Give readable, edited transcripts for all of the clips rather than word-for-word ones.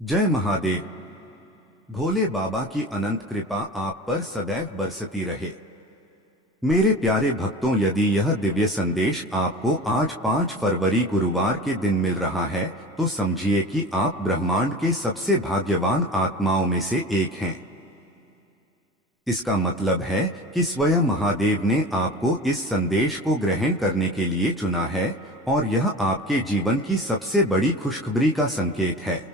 जय महादेव। भोले बाबा की अनंत कृपा आप पर सदैव बरसती रहे। मेरे प्यारे भक्तों, यदि यह दिव्य संदेश आपको आज 5 फरवरी गुरुवार के दिन मिल रहा है तो समझिए कि आप ब्रह्मांड के सबसे भाग्यवान आत्माओं में से एक हैं। इसका मतलब है कि स्वयं महादेव ने आपको इस संदेश को ग्रहण करने के लिए चुना है और यह आपके जीवन की सबसे बड़ी खुशखबरी का संकेत है।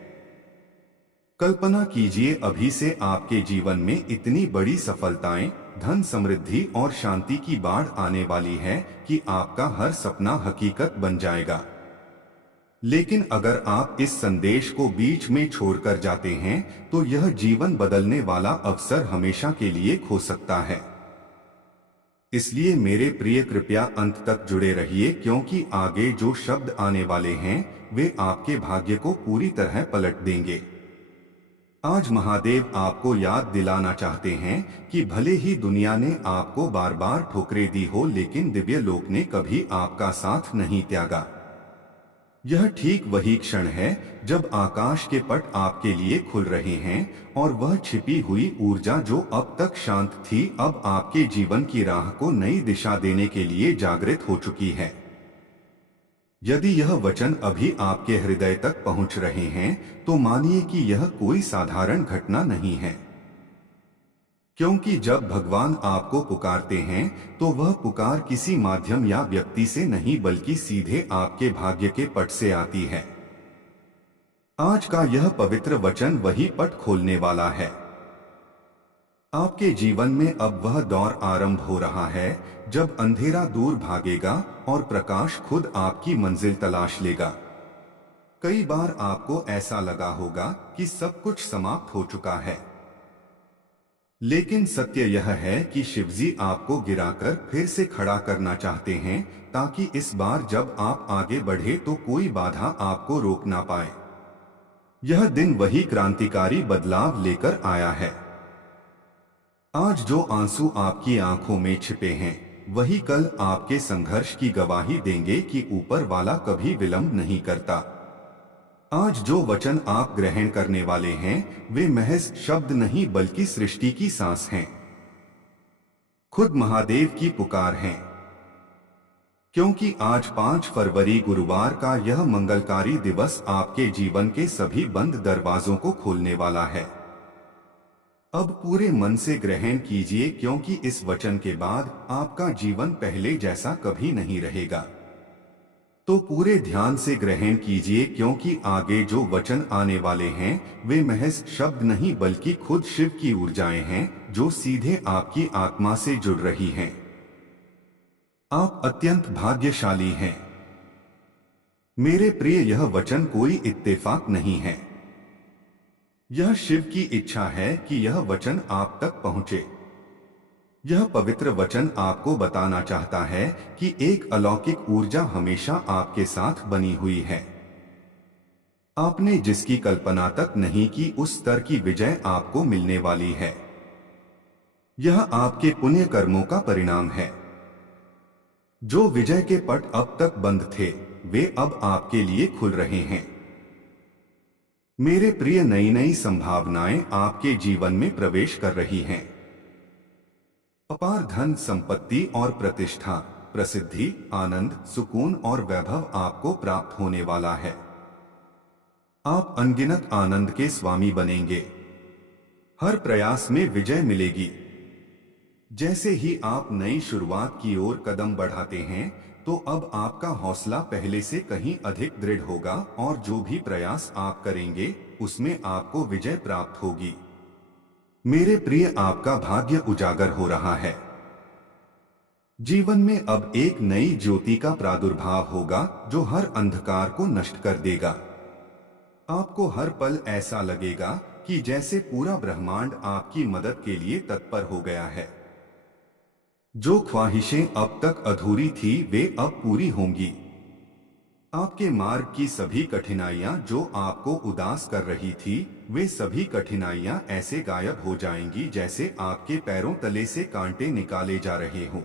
कल्पना कीजिए, अभी से आपके जीवन में इतनी बड़ी सफलताएं, धन, समृद्धि और शांति की बाढ़ आने वाली है कि आपका हर सपना हकीकत बन जाएगा। लेकिन अगर आप इस संदेश को बीच में छोड़कर जाते हैं तो यह जीवन बदलने वाला अवसर हमेशा के लिए खो सकता है। इसलिए मेरे प्रिय, कृपया अंत तक जुड़े रहिए, क्योंकि आगे जो शब्द आने वाले हैं वे आपके भाग्य को पूरी तरह पलट देंगे। आज महादेव आपको याद दिलाना चाहते हैं कि भले ही दुनिया ने आपको बार बार ठोकरें दी हो, लेकिन दिव्य लोक ने कभी आपका साथ नहीं त्यागा। यह ठीक वही क्षण है जब आकाश के पट आपके लिए खुल रहे हैं और वह छिपी हुई ऊर्जा जो अब तक शांत थी, अब आपके जीवन की राह को नई दिशा देने के लिए जागृत हो चुकी है। यदि यह वचन अभी आपके हृदय तक पहुंच रहे हैं तो मानिए कि यह कोई साधारण घटना नहीं है, क्योंकि जब भगवान आपको पुकारते हैं तो वह पुकार किसी माध्यम या व्यक्ति से नहीं बल्कि सीधे आपके भाग्य के पट से आती है। आज का यह पवित्र वचन वही पट खोलने वाला है। आपके जीवन में अब वह दौर आरंभ हो रहा है जब अंधेरा दूर भागेगा और प्रकाश खुद आपकी मंजिल तलाश लेगा। कई बार आपको ऐसा लगा होगा कि सब कुछ समाप्त हो चुका है, लेकिन सत्य यह है कि शिवजी आपको गिराकर फिर से खड़ा करना चाहते हैं, ताकि इस बार जब आप आगे बढ़े तो कोई बाधा आपको रोक ना पाए। यह दिन वही क्रांतिकारी बदलाव लेकर आया है। आज जो आंसू आपकी आंखों में छिपे हैं वही कल आपके संघर्ष की गवाही देंगे कि ऊपर वाला कभी विलंब नहीं करता। आज जो वचन आप ग्रहण करने वाले हैं वे महज शब्द नहीं बल्कि सृष्टि की सांस हैं, खुद महादेव की पुकार हैं। क्योंकि आज 5 फरवरी गुरुवार का यह मंगलकारी दिवस आपके जीवन के सभी बंद दरवाजों को खोलने वाला है। अब पूरे मन से ग्रहण कीजिए, क्योंकि इस वचन के बाद आपका जीवन पहले जैसा कभी नहीं रहेगा। तो पूरे ध्यान से ग्रहण कीजिए, क्योंकि आगे जो वचन आने वाले हैं वे महज शब्द नहीं बल्कि खुद शिव की ऊर्जाएं हैं जो सीधे आपकी आत्मा से जुड़ रही हैं। आप अत्यंत भाग्यशाली हैं मेरे प्रिय। यह वचन कोई इत्तेफाक नहीं है, यह शिव की इच्छा है कि यह वचन आप तक पहुंचे। यह पवित्र वचन आपको बताना चाहता है कि एक अलौकिक ऊर्जा हमेशा आपके साथ बनी हुई है। आपने जिसकी कल्पना तक नहीं की उस स्तर की विजय आपको मिलने वाली है। यह आपके पुण्य कर्मों का परिणाम है। जो विजय के पट अब तक बंद थे वे अब आपके लिए खुल रहे हैं। मेरे प्रिय, नई नई संभावनाएं आपके जीवन में प्रवेश कर रही हैं। अपार धन, संपत्ति और प्रतिष्ठा, प्रसिद्धि, आनंद, सुकून और वैभव आपको प्राप्त होने वाला है। आप अनगिनत आनंद के स्वामी बनेंगे। हर प्रयास में विजय मिलेगी। जैसे ही आप नई शुरुआत की ओर कदम बढ़ाते हैं तो अब आपका हौसला पहले से कहीं अधिक दृढ़ होगा और जो भी प्रयास आप करेंगे उसमें आपको विजय प्राप्त होगी। मेरे प्रिय, आपका भाग्य उजागर हो रहा है। जीवन में अब एक नई ज्योति का प्रादुर्भाव होगा जो हर अंधकार को नष्ट कर देगा। आपको हर पल ऐसा लगेगा कि जैसे पूरा ब्रह्मांड आपकी मदद के लिए तत्पर हो गया है। जो ख्वाहिशें अब तक अधूरी थी वे अब पूरी होंगी। आपके मार्ग की सभी कठिनाइयां जो आपको उदास कर रही थी वे सभी कठिनाइयां ऐसे गायब हो जाएंगी जैसे आपके पैरों तले से कांटे निकाले जा रहे हों।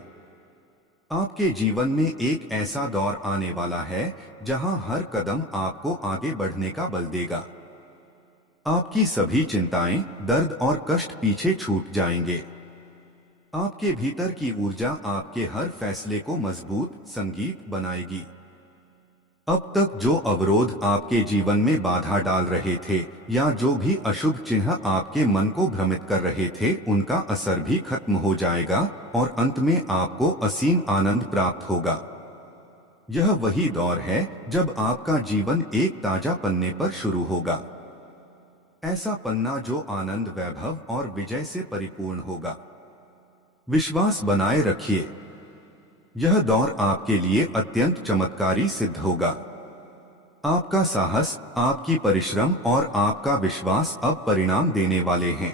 आपके जीवन में एक ऐसा दौर आने वाला है जहां हर कदम आपको आगे बढ़ने का बल देगा। आपकी सभी चिंताएं, दर्द और कष्ट पीछे छूट जाएंगे। आपके भीतर की ऊर्जा आपके हर फैसले को मजबूत संगीत बनाएगी। अब तक जो अवरोध आपके जीवन में बाधा डाल रहे थे या जो भी अशुभ चिन्ह आपके मन को भ्रमित कर रहे थे, उनका असर भी खत्म हो जाएगा और अंत में आपको असीम आनंद प्राप्त होगा। यह वही दौर है जब आपका जीवन एक ताजा पन्ने पर शुरू होगा। ऐसा पन्ना जो आनंद, वैभव और विजय से परिपूर्ण होगा। विश्वास बनाए रखिए, यह दौर आपके लिए अत्यंत चमत्कारी सिद्ध होगा। आपका साहस, आपकी परिश्रम और आपका विश्वास अब परिणाम देने वाले हैं।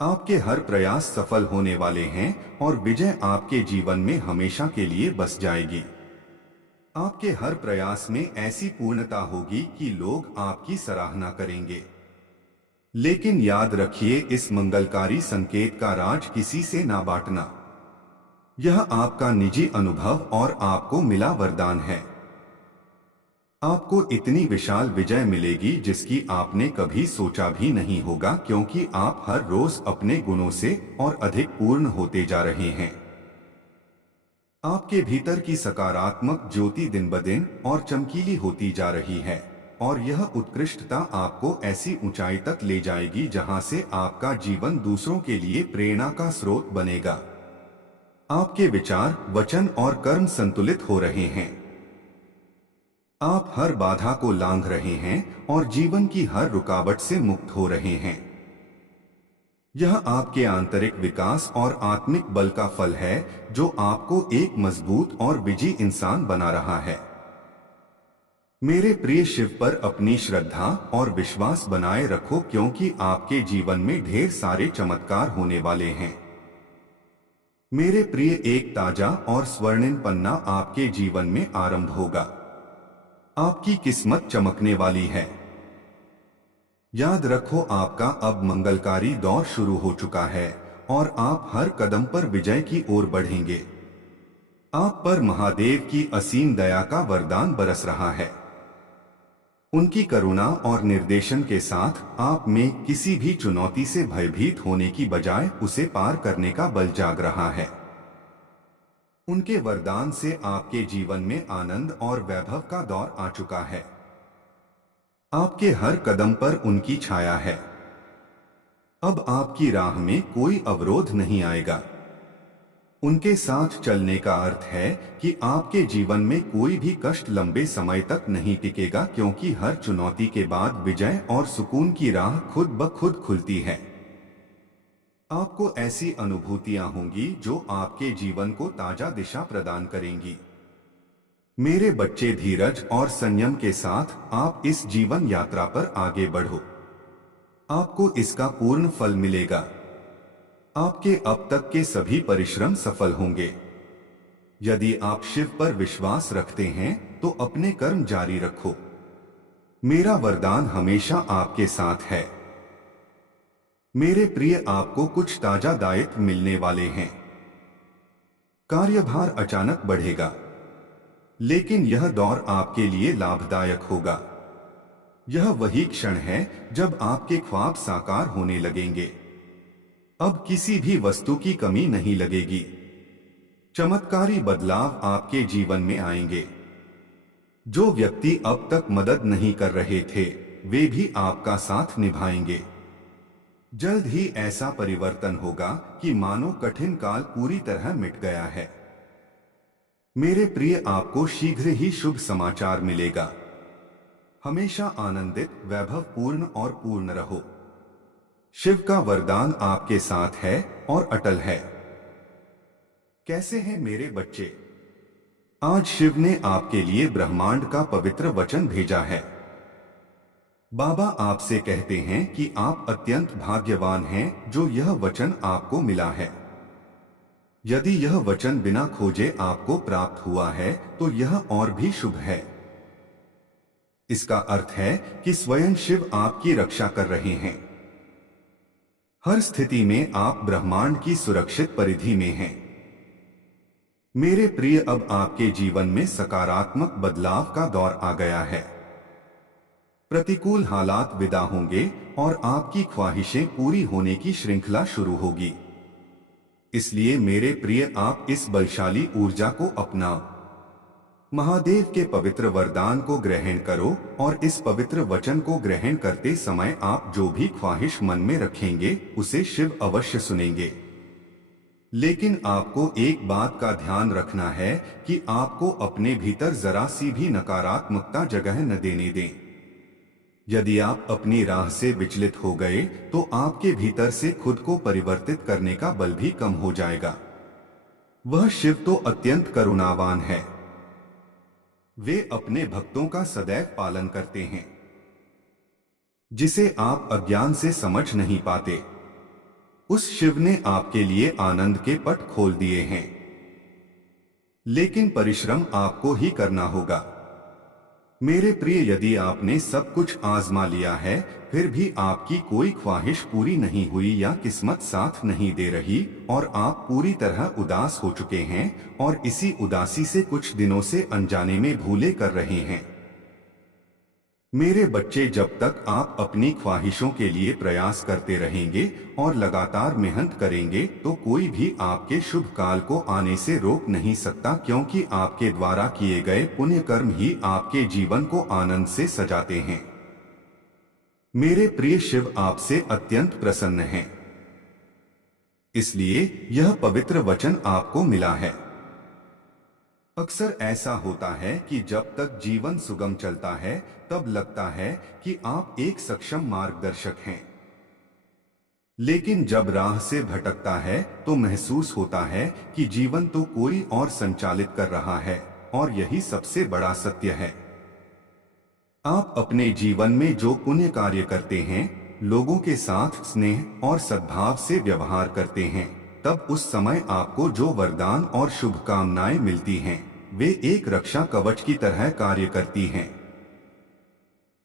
आपके हर प्रयास सफल होने वाले हैं और विजय आपके जीवन में हमेशा के लिए बस जाएगी। आपके हर प्रयास में ऐसी पूर्णता होगी कि लोग आपकी सराहना करेंगे। लेकिन याद रखिए, इस मंगलकारी संकेत का राज किसी से ना बांटना। यह आपका निजी अनुभव और आपको मिला वरदान है। आपको इतनी विशाल विजय मिलेगी जिसकी आपने कभी सोचा भी नहीं होगा, क्योंकि आप हर रोज अपने गुणों से और अधिक पूर्ण होते जा रहे हैं। आपके भीतर की सकारात्मक ज्योति दिन ब दिन और चमकीली होती जा रही है और यह उत्कृष्टता आपको ऐसी ऊंचाई तक ले जाएगी जहां से आपका जीवन दूसरों के लिए प्रेरणा का स्रोत बनेगा। आपके विचार, वचन और कर्म संतुलित हो रहे हैं। आप हर बाधा को लांघ रहे हैं और जीवन की हर रुकावट से मुक्त हो रहे हैं। यह आपके आंतरिक विकास और आत्मिक बल का फल है जो आपको एक मजबूत और विजयी इंसान बना रहा है। मेरे प्रिय शिव पर अपनी श्रद्धा और विश्वास बनाए रखो, क्योंकि आपके जीवन में ढेर सारे चमत्कार होने वाले हैं। मेरे प्रिय, एक ताजा और स्वर्णिम पन्ना आपके जीवन में आरंभ होगा। आपकी किस्मत चमकने वाली है। याद रखो, आपका अब मंगलकारी दौर शुरू हो चुका है और आप हर कदम पर विजय की ओर बढ़ेंगे। आप पर महादेव की असीम दया का वरदान बरस रहा है। उनकी करुणा और निर्देशन के साथ आप में किसी भी चुनौती से भयभीत होने की बजाय उसे पार करने का बल जाग रहा है। उनके वरदान से आपके जीवन में आनंद और वैभव का दौर आ चुका है। आपके हर कदम पर उनकी छाया है। अब आपकी राह में कोई अवरोध नहीं आएगा। उनके साथ चलने का अर्थ है कि आपके जीवन में कोई भी कष्ट लंबे समय तक नहीं टिकेगा, क्योंकि हर चुनौती के बाद विजय और सुकून की राह खुद ब खुद खुलती है। आपको ऐसी अनुभूतियां होंगी जो आपके जीवन को ताजा दिशा प्रदान करेंगी। मेरे बच्चे, धीरज और संयम के साथ आप इस जीवन यात्रा पर आगे बढ़ो। आपको इसका पूर्ण फल मिलेगा। आपके अब तक के सभी परिश्रम सफल होंगे। यदि आप शिव पर विश्वास रखते हैं तो अपने कर्म जारी रखो। मेरा वरदान हमेशा आपके साथ है। मेरे प्रिय, आपको कुछ ताजा दायित्व मिलने वाले हैं। कार्यभार अचानक बढ़ेगा, लेकिन यह दौर आपके लिए लाभदायक होगा। यह वही क्षण है जब आपके ख्वाब साकार होने लगेंगे। अब किसी भी वस्तु की कमी नहीं लगेगी। चमत्कारी बदलाव आपके जीवन में आएंगे। जो व्यक्ति अब तक मदद नहीं कर रहे थे, वे भी आपका साथ निभाएंगे। जल्द ही ऐसा परिवर्तन होगा कि मानो कठिन काल पूरी तरह मिट गया है। मेरे प्रिय, आपको शीघ्र ही शुभ समाचार मिलेगा। हमेशा आनंदित, वैभवपूर्ण और पूर्ण रहो। शिव का वरदान आपके साथ है और अटल है। कैसे हैं मेरे बच्चे? आज शिव ने आपके लिए ब्रह्मांड का पवित्र वचन भेजा है। बाबा आपसे कहते हैं कि आप अत्यंत भाग्यवान हैं जो यह वचन आपको मिला है। यदि यह वचन बिना खोजे आपको प्राप्त हुआ है तो यह और भी शुभ है। इसका अर्थ है कि स्वयं शिव आपकी रक्षा कर रहे हैं। हर स्थिति में आप ब्रह्मांड की सुरक्षित परिधि में हैं। मेरे प्रिय, अब आपके जीवन में सकारात्मक बदलाव का दौर आ गया है। प्रतिकूल हालात विदा होंगे और आपकी ख्वाहिशें पूरी होने की श्रृंखला शुरू होगी। इसलिए मेरे प्रिय, आप इस बलशाली ऊर्जा को अपनाओ। महादेव के पवित्र वरदान को ग्रहण करो और इस पवित्र वचन को ग्रहण करते समय आप जो भी ख्वाहिश मन में रखेंगे उसे शिव अवश्य सुनेंगे। लेकिन आपको एक बात का ध्यान रखना है कि आपको अपने भीतर जरा सी भी नकारात्मकता जगह न देने दें। यदि आप अपनी राह से विचलित हो गए तो आपके भीतर से खुद को परिवर्तित करने का बल भी कम हो जाएगा। वह शिव तो अत्यंत करुणावान है। वे अपने भक्तों का सदैव पालन करते हैं, जिसे आप अज्ञान से समझ नहीं पाते। उस शिव ने आपके लिए आनंद के पट खोल दिए हैं, लेकिन परिश्रम आपको ही करना होगा। मेरे प्रिय, यदि आपने सब कुछ आजमा लिया है फिर भी आपकी कोई ख्वाहिश पूरी नहीं हुई या किस्मत साथ नहीं दे रही और आप पूरी तरह उदास हो चुके हैं और इसी उदासी से कुछ दिनों से अनजाने में भूले कर रहे हैं, मेरे बच्चे, जब तक आप अपनी ख्वाहिशों के लिए प्रयास करते रहेंगे और लगातार मेहनत करेंगे तो कोई भी आपके शुभ काल को आने से रोक नहीं सकता, क्योंकि आपके द्वारा किए गए पुण्य कर्म ही आपके जीवन को आनंद से सजाते हैं। मेरे प्रिय, शिव आपसे अत्यंत प्रसन्न हैं। इसलिए यह पवित्र वचन आपको मिला है। अक्सर ऐसा होता है कि जब तक जीवन सुगम चलता है तब लगता है कि आप एक सक्षम मार्गदर्शक हैं, लेकिन जब राह से भटकता है तो महसूस होता है कि जीवन तो कोई और संचालित कर रहा है, और यही सबसे बड़ा सत्य है। आप अपने जीवन में जो पुण्य कार्य करते हैं, लोगों के साथ स्नेह और सद्भाव से व्यवहार करते हैं, तब उस समय आपको जो वरदान और शुभकामनाएं मिलती हैं, वे एक रक्षा कवच की तरह कार्य करती हैं।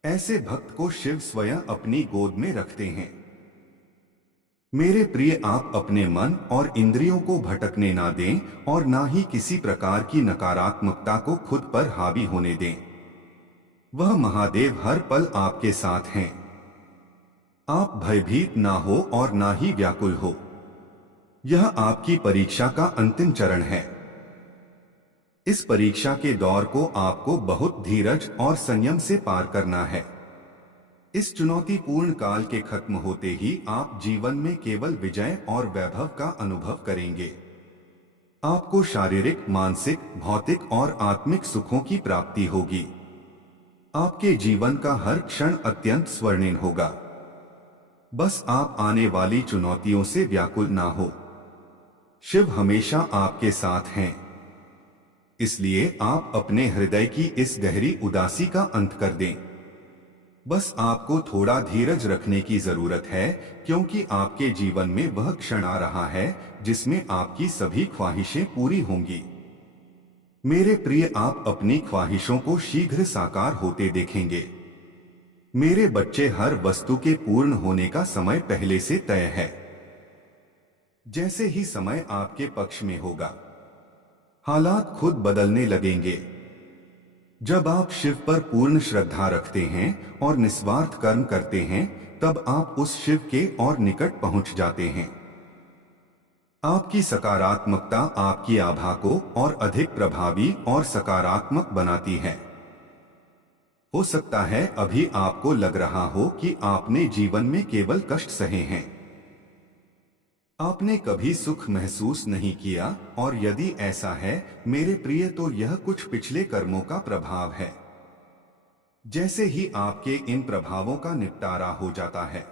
ऐसे भक्त को शिव स्वयं अपनी गोद में रखते हैं। मेरे प्रिय, आप अपने मन और इंद्रियों को भटकने ना दें और ना ही किसी प्रकार की नकारात्मकता को खुद पर हावी होने दें। वह महादेव हर पल आपके साथ हैं। आप भयभीत ना हो और ना ही व्याकुल हो। यह आपकी परीक्षा का अंतिम चरण है। इस परीक्षा के दौर को आपको बहुत धीरज और संयम से पार करना है। इस चुनौतीपूर्ण काल के खत्म होते ही आप जीवन में केवल विजय और वैभव का अनुभव करेंगे। आपको शारीरिक, मानसिक, भौतिक और आत्मिक सुखों की प्राप्ति होगी। आपके जीवन का हर क्षण अत्यंत स्वर्णिम होगा। बस आप आने वाली चुनौतियों से व्याकुल ना हो। शिव हमेशा आपके साथ हैं। इसलिए आप अपने हृदय की इस गहरी उदासी का अंत कर दें। बस आपको थोड़ा धीरज रखने की जरूरत है, क्योंकि आपके जीवन में वह क्षण आ रहा है जिसमें आपकी सभी ख्वाहिशें पूरी होंगी। मेरे प्रिय, आप अपनी ख्वाहिशों को शीघ्र साकार होते देखेंगे। मेरे बच्चे, हर वस्तु के पूर्ण होने का समय पहले से तय है। जैसे ही समय आपके पक्ष में होगा, हालात खुद बदलने लगेंगे। जब आप शिव पर पूर्ण श्रद्धा रखते हैं और निस्वार्थ कर्म करते हैं, तब आप उस शिव के और निकट पहुंच जाते हैं। आपकी सकारात्मकता आपकी आभा को और अधिक प्रभावी और सकारात्मक बनाती है। हो सकता है अभी आपको लग रहा हो कि आपने जीवन में केवल कष्ट सहे हैं, आपने कभी सुख महसूस नहीं किया, और यदि ऐसा है मेरे प्रिय, तो यह कुछ पिछले कर्मों का प्रभाव है। जैसे ही आपके इन प्रभावों का निपटारा हो जाता है,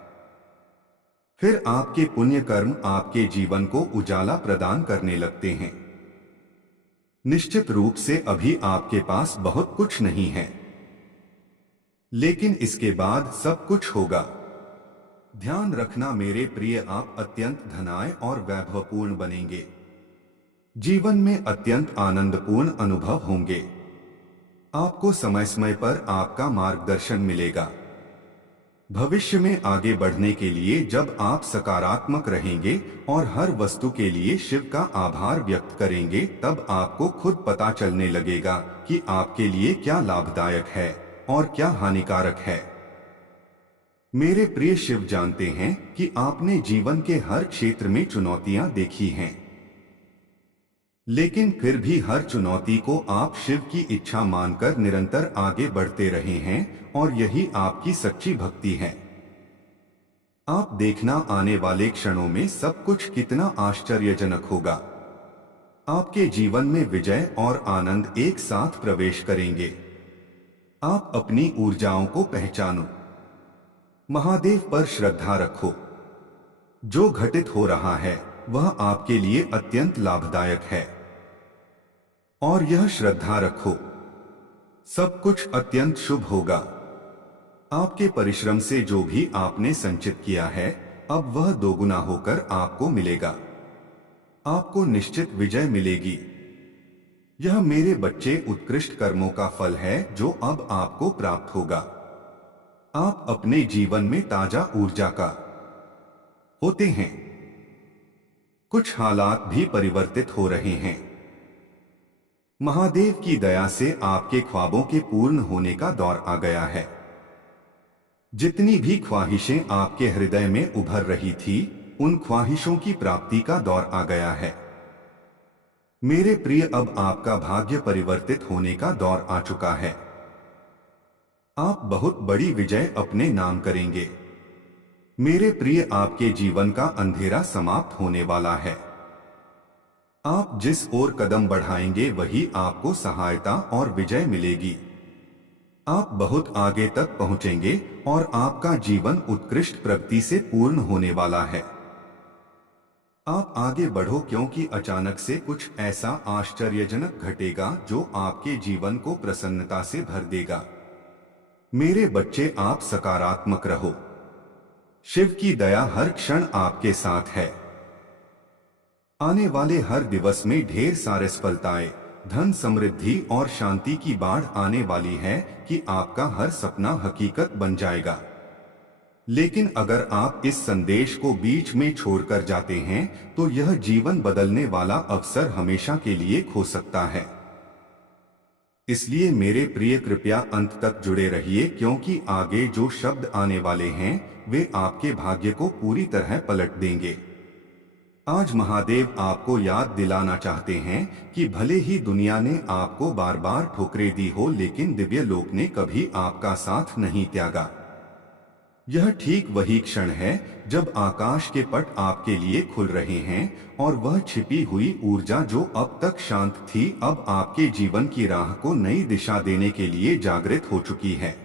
फिर आपके पुण्य कर्म आपके जीवन को उजाला प्रदान करने लगते हैं। निश्चित रूप से अभी आपके पास बहुत कुछ नहीं है, लेकिन इसके बाद सब कुछ होगा। ध्यान रखना मेरे प्रिय, आप अत्यंत धनाढ्य और वैभवपूर्ण बनेंगे। जीवन में अत्यंत आनंदपूर्ण अनुभव होंगे। आपको समय समय पर आपका मार्गदर्शन मिलेगा। भविष्य में आगे बढ़ने के लिए जब आप सकारात्मक रहेंगे और हर वस्तु के लिए शिव का आभार व्यक्त करेंगे, तब आपको खुद पता चलने लगेगा कि आपके लिए क्या लाभदायक है और क्या हानिकारक है। मेरे प्रिय शिव जानते हैं कि आपने जीवन के हर क्षेत्र में चुनौतियां देखी हैं, लेकिन फिर भी हर चुनौती को आप शिव की इच्छा मानकर निरंतर आगे बढ़ते रहे हैं और यही आपकी सच्ची भक्ति है। आप देखना आने वाले क्षणों में सब कुछ कितना आश्चर्यजनक होगा। आपके जीवन में विजय और आनंद एक साथ प्रवेश करेंगे। आप अपनी ऊर्जाओं को पहचानो, महादेव पर श्रद्धा रखो। जो घटित हो रहा है वह आपके लिए अत्यंत लाभदायक है और यह श्रद्धा रखो, सब कुछ अत्यंत शुभ होगा। आपके परिश्रम से जो भी आपने संचित किया है अब वह दोगुना होकर आपको मिलेगा। आपको निश्चित विजय मिलेगी। यह मेरे बच्चे उत्कृष्ट कर्मों का फल है जो अब आपको प्राप्त होगा। आप अपने जीवन में ताजा ऊर्जा का होते हैं। कुछ हालात भी परिवर्तित हो रहे हैं। महादेव की दया से आपके ख्वाबों के पूर्ण होने का दौर आ गया है। जितनी भी ख्वाहिशें आपके हृदय में उभर रही थी उन ख्वाहिशों की प्राप्ति का दौर आ गया है। मेरे प्रिय, अब आपका भाग्य परिवर्तित होने का दौर आ चुका है। आप बहुत बड़ी विजय अपने नाम करेंगे। मेरे प्रिय, आपके जीवन का अंधेरा समाप्त होने वाला है। आप जिस ओर कदम बढ़ाएंगे वही आपको सहायता और विजय मिलेगी। आप बहुत आगे तक पहुंचेंगे और आपका जीवन उत्कृष्ट प्रगति से पूर्ण होने वाला है। आप आगे बढ़ो क्योंकि अचानक से कुछ ऐसा आश्चर्यजनक घटेगा जो आपके जीवन को प्रसन्नता से भर देगा। मेरे बच्चे, आप सकारात्मक रहो। शिव की दया हर क्षण आपके साथ है। आने वाले हर दिवस में ढेर सारे सफलताएं, धन, समृद्धि और शांति की बाढ़ आने वाली है कि आपका हर सपना हकीकत बन जाएगा। लेकिन अगर आप इस संदेश को बीच में छोड़कर जाते हैं तो यह जीवन बदलने वाला अवसर हमेशा के लिए खो सकता है। इसलिए मेरे प्रिय, कृपया अंत तक जुड़े रहिए क्योंकि आगे जो शब्द आने वाले हैं वे आपके भाग्य को पूरी तरह पलट देंगे। आज महादेव आपको याद दिलाना चाहते हैं कि भले ही दुनिया ने आपको बार बार ठोकरें दी हो लेकिन दिव्य लोक ने कभी आपका साथ नहीं त्यागा। यह ठीक वही क्षण है जब आकाश के पट आपके लिए खुल रहे हैं और वह छिपी हुई ऊर्जा जो अब तक शांत थी अब आपके जीवन की राह को नई दिशा देने के लिए जागृत हो चुकी है।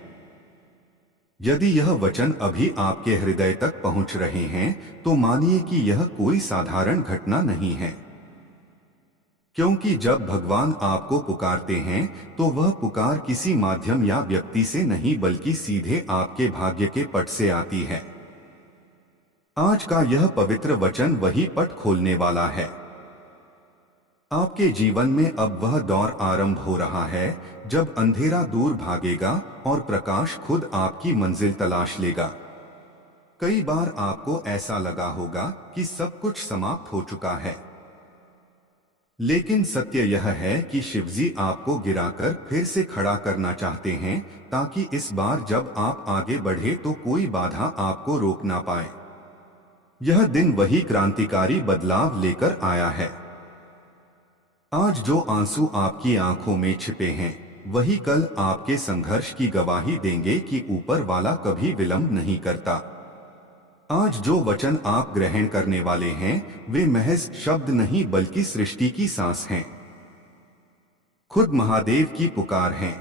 यदि यह वचन अभी आपके हृदय तक पहुंच रहे हैं तो मानिए कि यह कोई साधारण घटना नहीं है, क्योंकि जब भगवान आपको पुकारते हैं तो वह पुकार किसी माध्यम या व्यक्ति से नहीं बल्कि सीधे आपके भाग्य के पट से आती है। आज का यह पवित्र वचन वही पट खोलने वाला है। आपके जीवन में अब वह दौर आरंभ हो रहा है जब अंधेरा दूर भागेगा और प्रकाश खुद आपकी मंजिल तलाश लेगा। कई बार आपको ऐसा लगा होगा कि सब कुछ समाप्त हो चुका है, लेकिन सत्य यह है कि शिवजी आपको गिराकर फिर से खड़ा करना चाहते हैं ताकि इस बार जब आप आगे बढ़े तो कोई बाधा आपको रोक ना पाए। यह दिन वही क्रांतिकारी बदलाव लेकर आया है। आज जो आंसू आपकी आंखों में छिपे हैं वही कल आपके संघर्ष की गवाही देंगे कि ऊपर वाला कभी विलंब नहीं करता। आज जो वचन आप ग्रहण करने वाले हैं वे महज शब्द नहीं बल्कि सृष्टि की सांस हैं, खुद महादेव की पुकार हैं।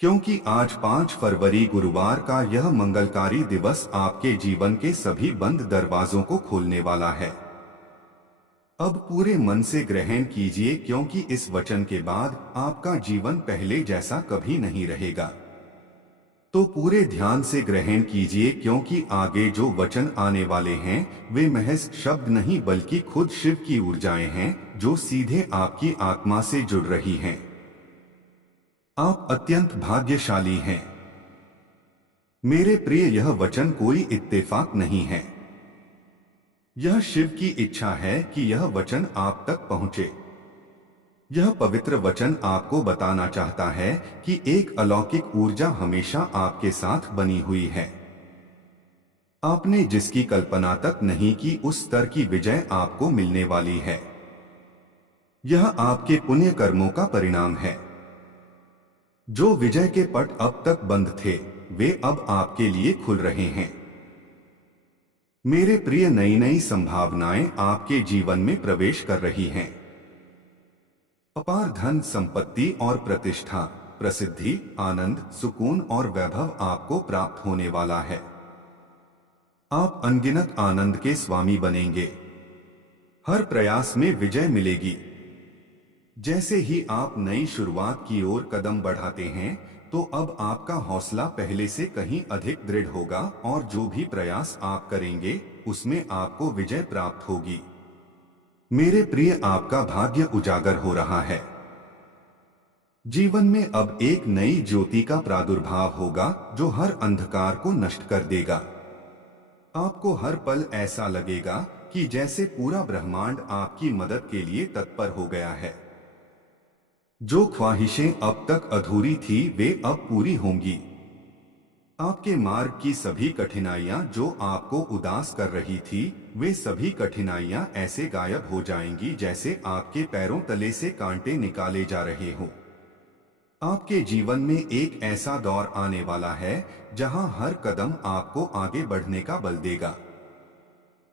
क्योंकि आज 5 फरवरी गुरुवार का यह मंगलकारी दिवस आपके जीवन के सभी बंद दरवाजों को खोलने वाला है। अब पूरे मन से ग्रहण कीजिए क्योंकि इस वचन के बाद आपका जीवन पहले जैसा कभी नहीं रहेगा। तो पूरे ध्यान से ग्रहण कीजिए क्योंकि आगे जो वचन आने वाले हैं वे महज शब्द नहीं बल्कि खुद शिव की ऊर्जाएं हैं जो सीधे आपकी आत्मा से जुड़ रही हैं। आप अत्यंत भाग्यशाली हैं। मेरे प्रिय, यह वचन कोई इत्तेफाक नहीं है। यह शिव की इच्छा है कि यह वचन आप तक पहुंचे। यह पवित्र वचन आपको बताना चाहता है कि एक अलौकिक ऊर्जा हमेशा आपके साथ बनी हुई है। आपने जिसकी कल्पना तक नहीं की उस स्तर की विजय आपको मिलने वाली है। यह आपके पुण्य कर्मों का परिणाम है। जो विजय के पट अब तक बंद थे, वे अब आपके लिए खुल रहे हैं। मेरे प्रिय, नई नई संभावनाएं आपके जीवन में प्रवेश कर रही हैं। अपार धन, संपत्ति और प्रतिष्ठा, प्रसिद्धि, आनंद, सुकून और वैभव आपको प्राप्त होने वाला है। आप अनगिनत आनंद के स्वामी बनेंगे। हर प्रयास में विजय मिलेगी। जैसे ही आप नई शुरुआत की ओर कदम बढ़ाते हैं, तो अब आपका हौसला पहले से कहीं अधिक दृढ़ होगा और जो भी प्रयास आप करेंगे, उसमें आपको विजय प्राप्त होगी। मेरे प्रिय, आपका भाग्य उजागर हो रहा है। जीवन में अब एक नई ज्योति का प्रादुर्भाव होगा जो हर अंधकार को नष्ट कर देगा। आपको हर पल ऐसा लगेगा कि जैसे पूरा ब्रह्मांड आपकी मदद के लिए तत्पर हो गया है। जो ख्वाहिशें अब तक अधूरी थी, वे अब पूरी होंगी। आपके मार्ग की सभी कठिनाइयां जो आपको उदास कर रही थी, वे सभी कठिनाइयां ऐसे गायब हो जाएंगी जैसे आपके पैरों तले से कांटे निकाले जा रहे हों। आपके जीवन में एक ऐसा दौर आने वाला है जहां हर कदम आपको आगे बढ़ने का बल देगा।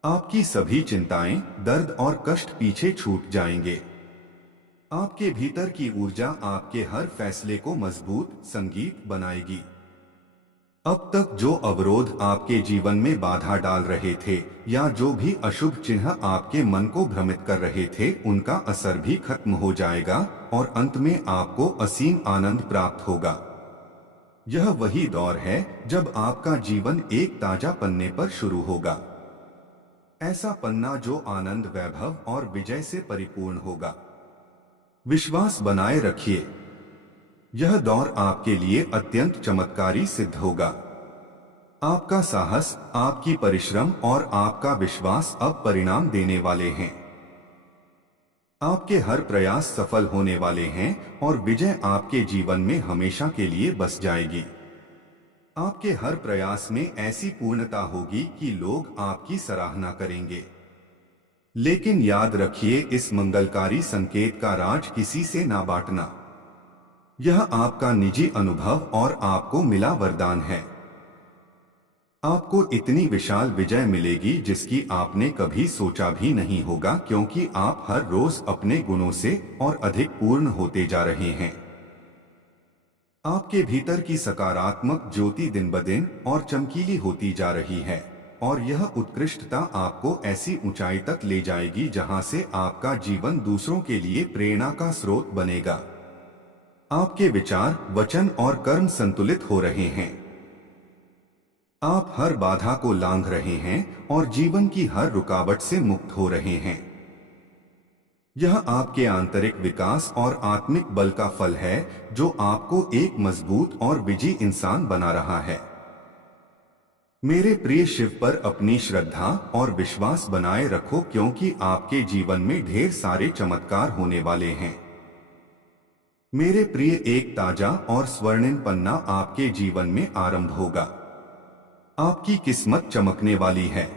आपकी सभी चिंताएं, दर्द और कष्ट पीछे छूट जाएंगे। आपके भीतर की ऊर्जा आपके हर फैसले को मजबूत संगीत बनाएगी। अब तक जो अवरोध आपके जीवन में बाधा डाल रहे थे या जो भी अशुभ चिन्ह आपके मन को भ्रमित कर रहे थे, उनका असर भी खत्म हो जाएगा और अंत में आपको असीम आनंद प्राप्त होगा। यह वही दौर है जब आपका जीवन एक ताजा पन्ने पर शुरू होगा। ऐसा पन्ना जो आनंद, वैभव और विजय से परिपूर्ण होगा। विश्वास बनाए रखिए। यह दौर आपके लिए अत्यंत चमत्कारी सिद्ध होगा। आपका साहस, आपकी परिश्रम और आपका विश्वास अब परिणाम देने वाले हैं। आपके हर प्रयास सफल होने वाले हैं और विजय आपके जीवन में हमेशा के लिए बस जाएगी। आपके हर प्रयास में ऐसी पूर्णता होगी कि लोग आपकी सराहना करेंगे। लेकिन याद रखिए, इस मंगलकारी संकेत का राज किसी से ना बांटना। यह आपका निजी अनुभव और आपको मिला वरदान है। आपको इतनी विशाल विजय मिलेगी जिसकी आपने कभी सोचा भी नहीं होगा, क्योंकि आप हर रोज अपने गुणों से और अधिक पूर्ण होते जा रहे हैं। आपके भीतर की सकारात्मक ज्योति दिन ब दिन और चमकीली होती जा रही है और यह उत्कृष्टता आपको ऐसी ऊंचाई तक ले जाएगी जहां से आपका जीवन दूसरों के लिए प्रेरणा का स्रोत बनेगा। आपके विचार, वचन और कर्म संतुलित हो रहे हैं। आप हर बाधा को लांघ रहे हैं और जीवन की हर रुकावट से मुक्त हो रहे हैं। यह आपके आंतरिक विकास और आत्मिक बल का फल है जो आपको एक मजबूत और विजयी इंसान बना रहा है। मेरे प्रिय, शिव पर अपनी श्रद्धा और विश्वास बनाए रखो, क्योंकि आपके जीवन में ढेर सारे चमत्कार होने वाले हैं। मेरे प्रिय, एक ताजा और स्वर्णिम पन्ना आपके जीवन में आरंभ होगा। आपकी किस्मत चमकने वाली है।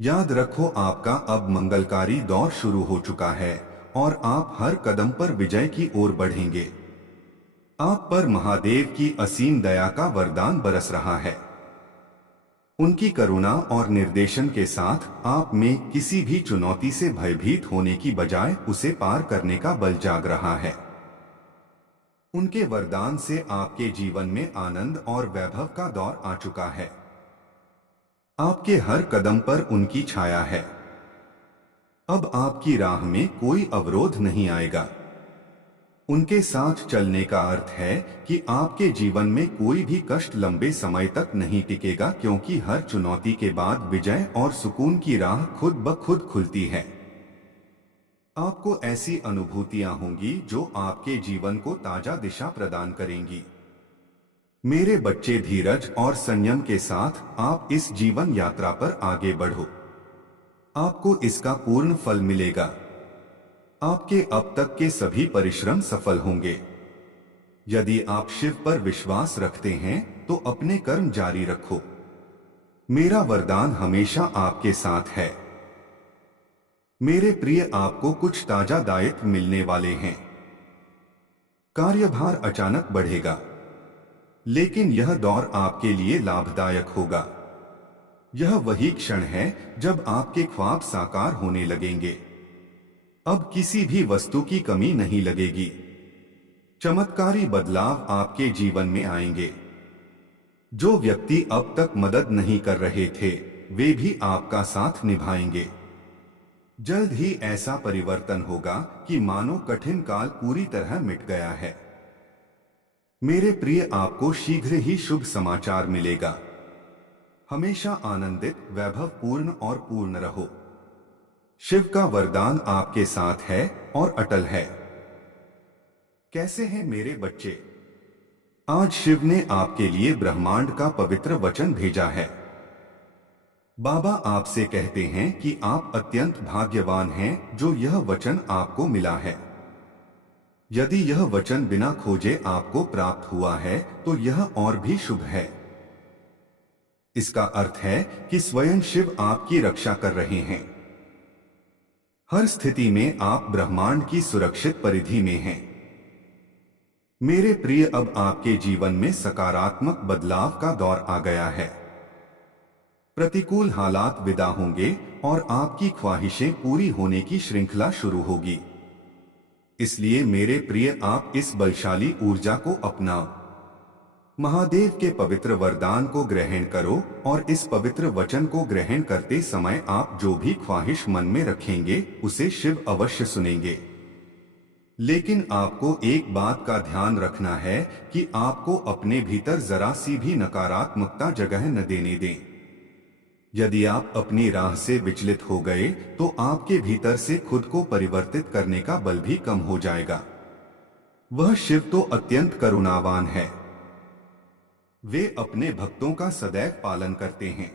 याद रखो, आपका अब मंगलकारी दौर शुरू हो चुका है और आप हर कदम पर विजय की ओर बढ़ेंगे। आप पर महादेव की असीम दया का वरदान बरस रहा है। उनकी करुणा और निर्देशन के साथ आप में किसी भी चुनौती से भयभीत होने की बजाय उसे पार करने का बल जाग रहा है। उनके वरदान से आपके जीवन में आनंद और वैभव का दौर आ चुका है। आपके हर कदम पर उनकी छाया है। अब आपकी राह में कोई अवरोध नहीं आएगा। उनके साथ चलने का अर्थ है कि आपके जीवन में कोई भी कष्ट लंबे समय तक नहीं टिकेगा, क्योंकि हर चुनौती के बाद विजय और सुकून की राह खुद ब खुद खुलती है। आपको ऐसी अनुभूतियां होंगी जो आपके जीवन को ताजा दिशा प्रदान करेंगी। मेरे बच्चे, धीरज और संयम के साथ आप इस जीवन यात्रा पर आगे बढ़ो। आपको इसका पूर्ण फल मिलेगा। आपके अब तक के सभी परिश्रम सफल होंगे। यदि आप शिव पर विश्वास रखते हैं तो अपने कर्म जारी रखो। मेरा वरदान हमेशा आपके साथ है। मेरे प्रिय, आपको कुछ ताजा दायित्व मिलने वाले हैं। कार्यभार अचानक बढ़ेगा, लेकिन यह दौर आपके लिए लाभदायक होगा। यह वही क्षण है जब आपके ख्वाब साकार होने लगेंगे। अब किसी भी वस्तु की कमी नहीं लगेगी। चमत्कारी बदलाव आपके जीवन में आएंगे। जो व्यक्ति अब तक मदद नहीं कर रहे थे, वे भी आपका साथ निभाएंगे। जल्द ही ऐसा परिवर्तन होगा कि मानो कठिन काल पूरी तरह मिट गया है। मेरे प्रिय, आपको शीघ्र ही शुभ समाचार मिलेगा। हमेशा आनंदित, वैभवपूर्ण और पूर्ण रहो। शिव का वरदान आपके साथ है और अटल है। कैसे हैं मेरे बच्चे? आज शिव ने आपके लिए ब्रह्मांड का पवित्र वचन भेजा है। बाबा आपसे कहते हैं कि आप अत्यंत भाग्यवान हैं जो यह वचन आपको मिला है। यदि यह वचन बिना खोजे आपको प्राप्त हुआ है तो यह और भी शुभ है। इसका अर्थ है कि स्वयं शिव आपकी रक्षा कर रहे हैं। हर स्थिति में आप ब्रह्मांड की सुरक्षित परिधि में हैं। मेरे प्रिय, अब आपके जीवन में सकारात्मक बदलाव का दौर आ गया है। प्रतिकूल हालात विदा होंगे और आपकी ख्वाहिशें पूरी होने की श्रृंखला शुरू होगी। इसलिए मेरे प्रिय, आप इस बलशाली ऊर्जा को अपनाओ। महादेव के पवित्र वरदान को ग्रहण करो और इस पवित्र वचन को ग्रहण करते समय आप जो भी ख्वाहिश मन में रखेंगे उसे शिव अवश्य सुनेंगे। लेकिन आपको एक बात का ध्यान रखना है कि आपको अपने भीतर जरा सी भी नकारात्मकता जगह न देने दें। यदि आप अपनी राह से विचलित हो गए तो आपके भीतर से खुद को परिवर्तित करने का बल भी कम हो जाएगा। वह शिव तो अत्यंत करुणावान है। वे अपने भक्तों का सदैव पालन करते हैं,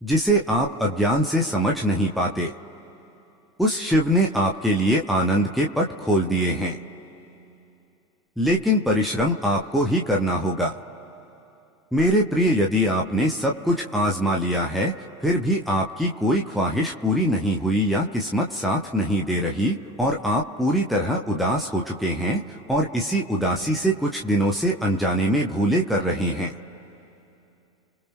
जिसे आप अज्ञान से समझ नहीं पाते। उस शिव ने आपके लिए आनंद के पट खोल दिए हैं, लेकिन परिश्रम आपको ही करना होगा। मेरे प्रिय, यदि आपने सब कुछ आजमा लिया है फिर भी आपकी कोई ख्वाहिश पूरी नहीं हुई या किस्मत साथ नहीं दे रही और आप पूरी तरह उदास हो चुके हैं और इसी उदासी से कुछ दिनों से अनजाने में भूले कर रहे हैं,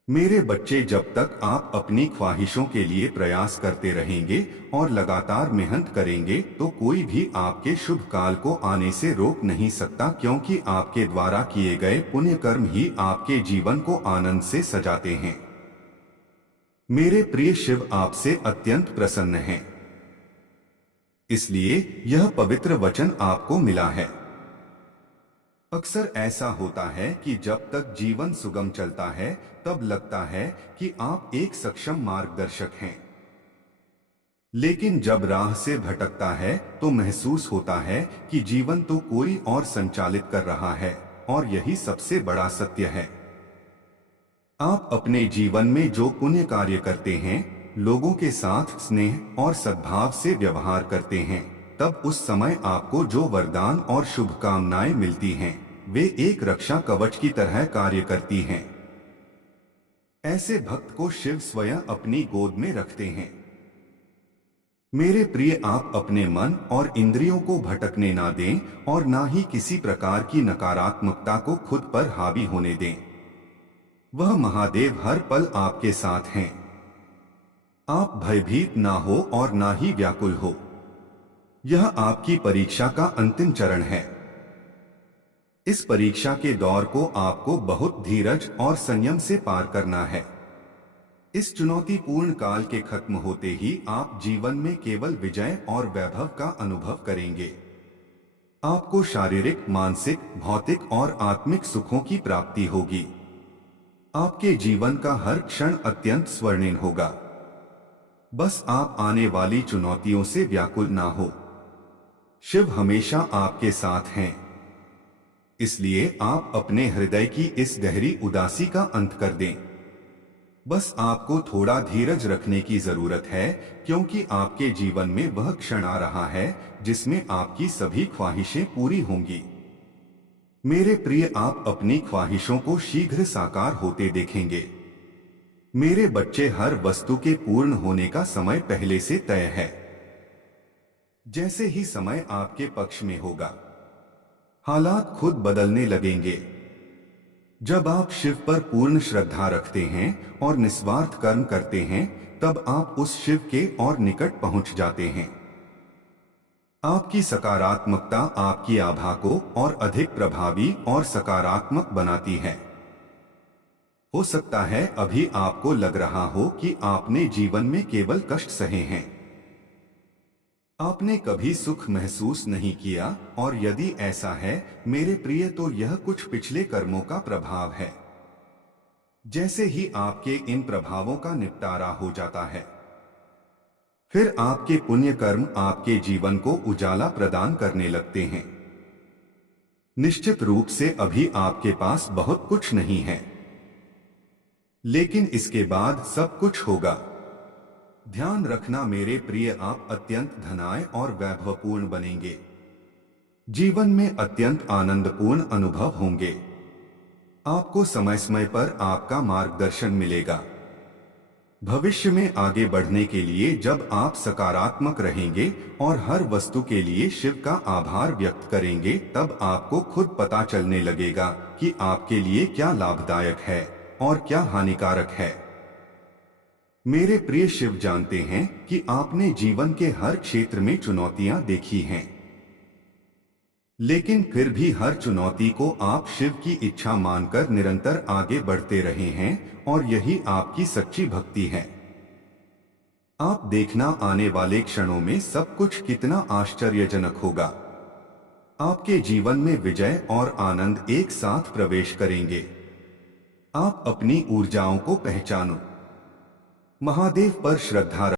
मेरे बच्चे, जब तक आप अपनी ख्वाहिशों के लिए प्रयास करते रहेंगे और लगातार मेहनत करेंगे तो कोई भी आपके शुभ काल को आने से रोक नहीं सकता, क्योंकि आपके द्वारा किए गए पुण्य कर्म ही आपके जीवन को आनंद से सजाते हैं। मेरे प्रिय, शिव आपसे अत्यंत प्रसन्न हैं। इसलिए यह पवित्र वचन आपको मिला है। अक्सर ऐसा होता है कि जब तक जीवन सुगम चलता है तब लगता है कि आप एक सक्षम मार्गदर्शक हैं, लेकिन जब राह से भटकता है तो महसूस होता है कि जीवन तो कोई और संचालित कर रहा है, और यही सबसे बड़ा सत्य है। आप अपने जीवन में जो पुण्य कार्य करते हैं, लोगों के साथ स्नेह और सद्भाव से व्यवहार करते हैं, तब उस समय आपको जो वरदान और शुभकामनाएं मिलती हैं, वे एक रक्षा कवच की तरह कार्य करती हैं। ऐसे भक्त को शिव स्वयं अपनी गोद में रखते हैं। मेरे प्रिय, आप अपने मन और इंद्रियों को भटकने ना दें और ना ही किसी प्रकार की नकारात्मकता को खुद पर हावी होने दें। वह महादेव हर पल आपके साथ हैं। आप भयभीत ना हो और ना ही व्याकुल हो। यह आपकी परीक्षा का अंतिम चरण है। इस परीक्षा के दौर को आपको बहुत धीरज और संयम से पार करना है। इस चुनौतीपूर्ण काल के खत्म होते ही आप जीवन में केवल विजय और वैभव का अनुभव करेंगे। आपको शारीरिक, मानसिक, भौतिक और आत्मिक सुखों की प्राप्ति होगी। आपके जीवन का हर क्षण अत्यंत स्वर्णिम होगा। बस आप आने वाली चुनौतियों से व्याकुल ना हो। शिव हमेशा आपके साथ हैं। इसलिए आप अपने हृदय की इस गहरी उदासी का अंत कर दें। बस आपको थोड़ा धीरज रखने की जरूरत है, क्योंकि आपके जीवन में वह क्षण आ रहा है जिसमें आपकी सभी ख्वाहिशें पूरी होंगी। मेरे प्रिय, आप अपनी ख्वाहिशों को शीघ्र साकार होते देखेंगे। मेरे बच्चे, हर वस्तु के पूर्ण होने का समय पहले से तय है। जैसे ही समय आपके पक्ष में होगा, हालात खुद बदलने लगेंगे। जब आप शिव पर पूर्ण श्रद्धा रखते हैं और निस्वार्थ कर्म करते हैं, तब आप उस शिव के और निकट पहुंच जाते हैं। आपकी सकारात्मकता आपकी आभा को और अधिक प्रभावी और सकारात्मक बनाती है। हो सकता है अभी आपको लग रहा हो कि आपने जीवन में केवल कष्ट सहे हैं, आपने कभी सुख महसूस नहीं किया, और यदि ऐसा है मेरे प्रिय, तो यह कुछ पिछले कर्मों का प्रभाव है। जैसे ही आपके इन प्रभावों का निपटारा हो जाता है, फिर आपके पुण्य कर्म आपके जीवन को उजाला प्रदान करने लगते हैं। निश्चित रूप से अभी आपके पास बहुत कुछ नहीं है, लेकिन इसके बाद सब कुछ होगा। ध्यान रखना मेरे प्रिय, आप अत्यंत धनाय और वैभवपूर्ण बनेंगे। जीवन में अत्यंत आनंदपूर्ण अनुभव होंगे। आपको समय समय पर आपका मार्गदर्शन मिलेगा। भविष्य में आगे बढ़ने के लिए जब आप सकारात्मक रहेंगे और हर वस्तु के लिए शिव का आभार व्यक्त करेंगे, तब आपको खुद पता चलने लगेगा कि आपके लिए क्या लाभदायक है और क्या हानिकारक है। मेरे प्रिय, शिव जानते हैं कि आपने जीवन के हर क्षेत्र में चुनौतियां देखी हैं, लेकिन फिर भी हर चुनौती को आप शिव की इच्छा मानकर निरंतर आगे बढ़ते रहे हैं, और यही आपकी सच्ची भक्ति है। आप देखना, आने वाले क्षणों में सब कुछ कितना आश्चर्यजनक होगा। आपके जीवन में विजय और आनंद एक साथ प्रवेश करेंगे। आप अपनी ऊर्जाओं को पहचानो, महादेव पर श्रद्धा